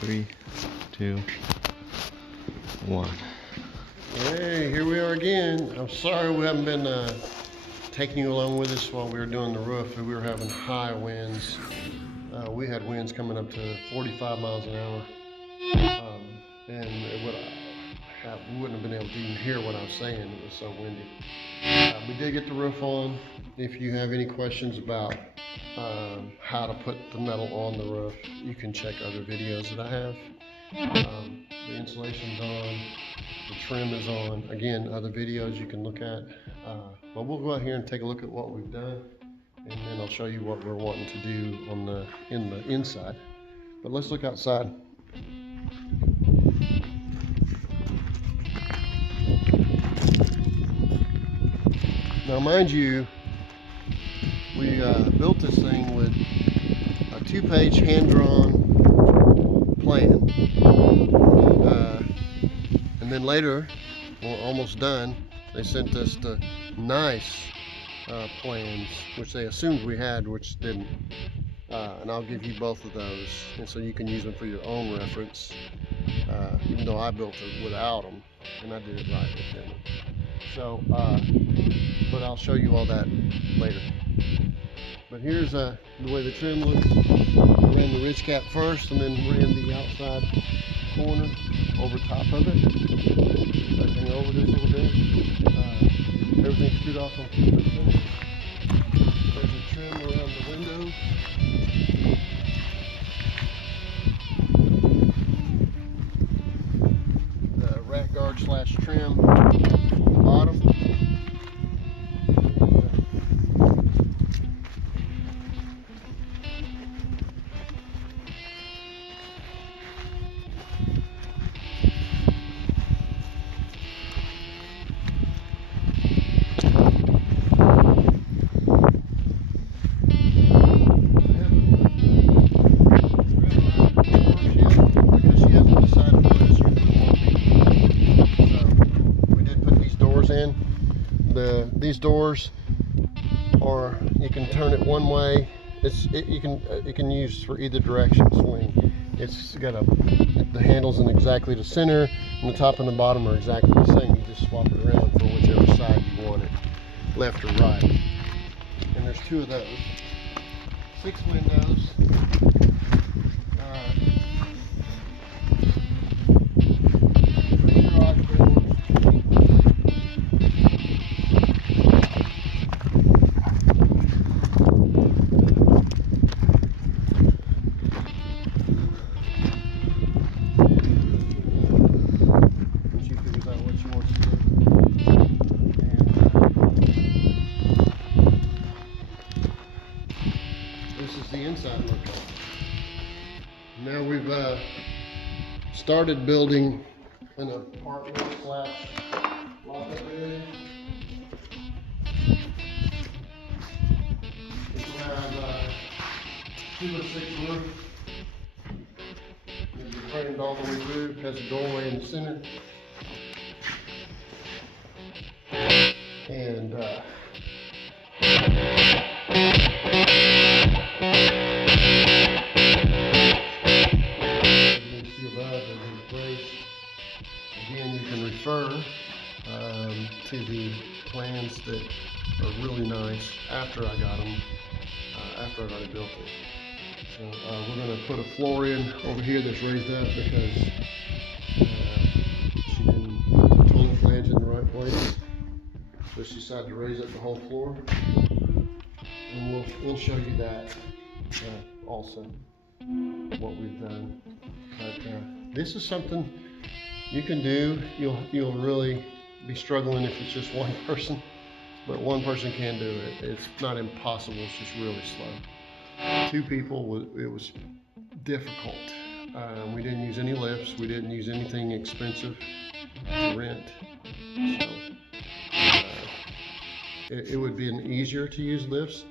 Three, two, one. Hey, here we are again. I'm sorry we haven't been taking you along with us while we were doing the roof. We were having high winds. We had winds coming up to 45 miles an hour. And it would we wouldn't have been able to even hear what I was saying. It was so windy. We did get the roof on. If you have any questions about how to put the metal on the roof, you can check other videos that I have. The insulation's on, the trim is on. Again, other videos you can look at. But we'll go out here and take a look at what we've done, and then I'll show you what we're wanting to do on the inside. But let's look outside. Now, mind you, we built this thing with a 2-page hand-drawn plan. And then later, we're almost done, they sent us the nice plans, which they assumed we had, which didn't. And I'll give you both of those, and so you can use them for your own reference, even though I built it without them, and I did it right with them. So, but I'll show you all that later. But here's the way the trim looks. I ran the ridge cap first, and then ran the outside corner over top of it. Everything over this a little bit. Everything's screwed off on this side. There's a trim around the window. The rat guard slash trim on the bottom. These doors are, you can turn it one way. It can use for either direction swing. It's got the handles in exactly the center, and the top and the bottom are exactly the same. You just swap it around for whichever side you want it, left or right. And there's 2 of those. 6 windows. Now we've started building an apartment slash loft area. It will have 2 or 6 roof. It's framed all the way through. Has a doorway in the center. And again, you can refer to the plans that are really nice after I got them, after I've already built it. So we're going to put a floor in over here that's raised up because she didn't put the toilet flange in the right place. So she decided to raise up the whole floor. And we'll show you that also, what we've done. But this is something you can do. You'll really be struggling if it's just one person, but one person can do it. It's not impossible, it's just really slow. 2 people, it was difficult. We didn't use any lifts. We didn't use anything expensive to rent. So it would have been easier to use lifts,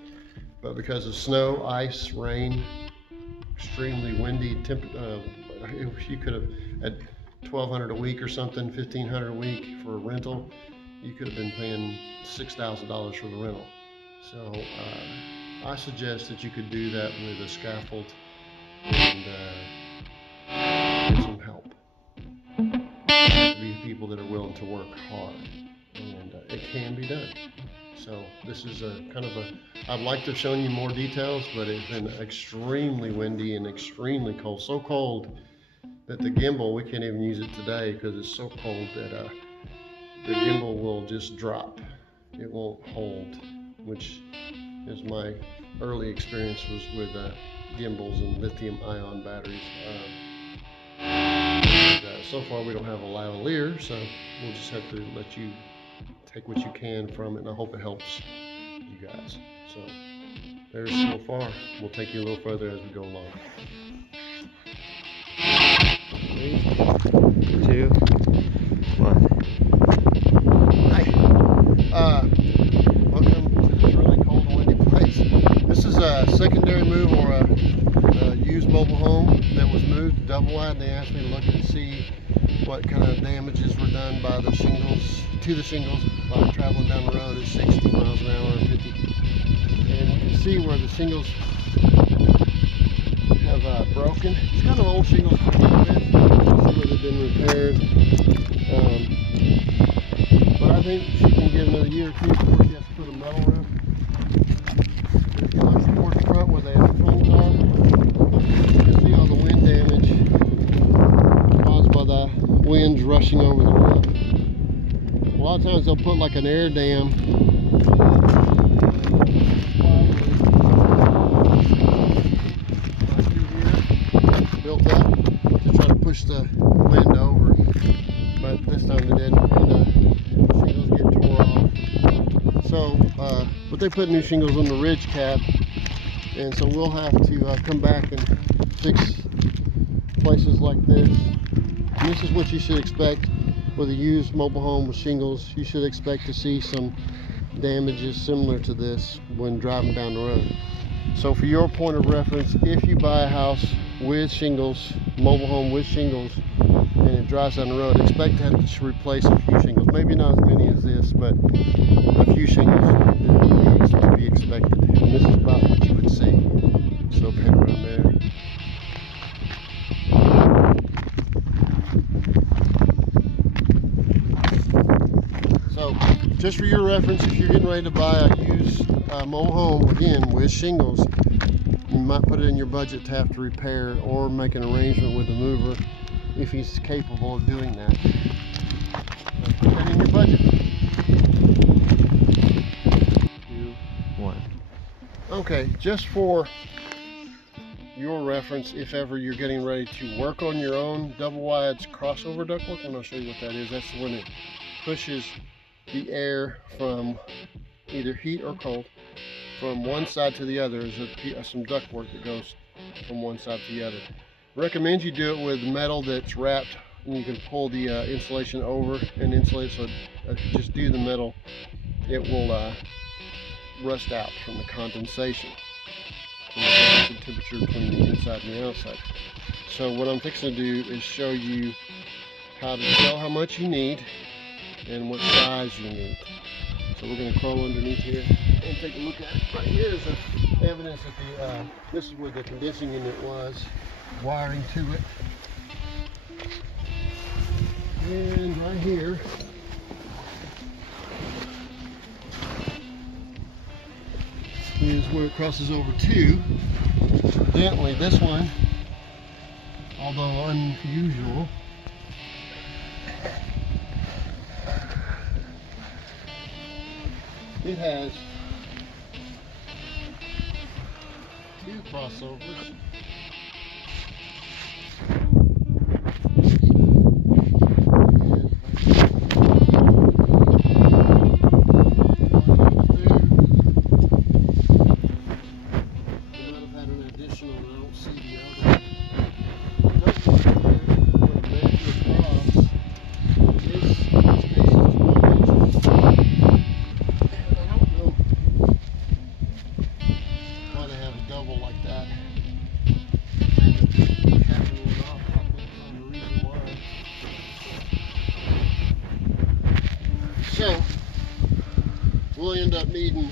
but because of snow, ice, rain, extremely windy, you could have at $1,200 a week or something, $1,500 a week for a rental. You could have been paying $6,000 for the rental. So I suggest that you could do that with a scaffold and get some help. There have to be people that are willing to work hard, and it can be done. So this is I'd like to have shown you more details, but it's been extremely windy and extremely cold. So cold that the gimbal, we can't even use it today because it's so cold that the gimbal will just drop. It won't hold, which is my early experience was with gimbals and lithium ion batteries. So far we don't have a lavalier, so we'll just have to let you take what you can from it, and I hope it helps you guys. So there's so far. We'll take you a little further as we go along. 3, 2, 1. Hi. Welcome to this really cold and windy place. This is a secondary move or a used mobile home that was moved double wide. They asked me to look and see what kind of damages were done by the shingles, to the shingles by traveling down the road at 60 miles an hour or 50. And you can see where the shingles have broken. It's kind of old shingles to begin with. Some of them have been repaired. But I think she can get another year or two before she has to put a metal roof. If you look towards the front where the headphones are, you can see all the wind damage caused by the winds rushing over the roof. A lot of times they'll put like an air dam built up to try to push the wind over, but this time they didn't, and the shingles get tore off. So, but they put new shingles on the ridge cap, and so we'll have to come back and fix places like this. And this is what you should expect with a used mobile home with shingles. You should expect to see some damages similar to this when driving down the road. So for your point of reference, if you buy a house with shingles, mobile home with shingles, and it drives down the road, expect to have to replace a few shingles. Maybe not as many as this, but a few shingles is to be expected. And this is about what you would see. So pan around there. So just for your reference, if you're getting ready to buy a used mobile home, again, with shingles, you might put it in your budget to have to repair or make an arrangement with the mover if he's capable of doing that. Put that in your budget. 2, 1. Okay, just for your reference, if ever you're getting ready to work on your own double wide's crossover ductwork, I'm going to show you what that is. That's when it pushes the air from either heat or cold from one side to the other. There's some ductwork that goes from one side to the other. Recommend you do it with metal that's wrapped, and you can pull the insulation over and insulate. So if you just do the metal, it will rust out from the condensation from the relative temperature between the inside and the outside. So what I'm fixing to do is show you how to tell how much you need and what size you need. So we're going to crawl underneath here and take a look at it. Right here is evidence that this is where the condensing unit was, wiring to it. And right here is where it crosses over to. Evidently this one, although unusual, it has 2 crossovers. feeding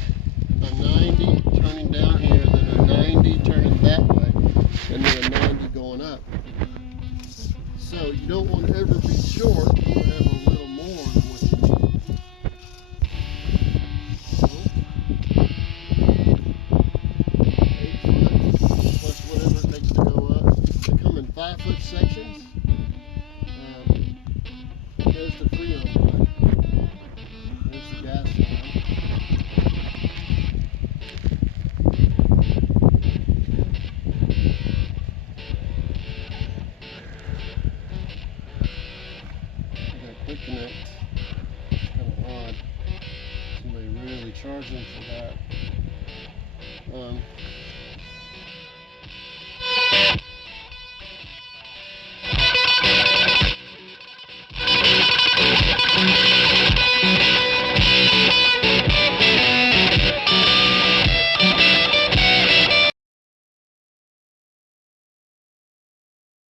a 90 turning down here, then a 90 turning that way, and then a 90 going up. So you don't want to ever be short. You want to have a little more than what you need. So, 8 foot plus whatever it takes to go up. They come in 5-foot sections. There's the Freon line. There's the gas line. Quick connect. It's kind of odd. Somebody really charging for that.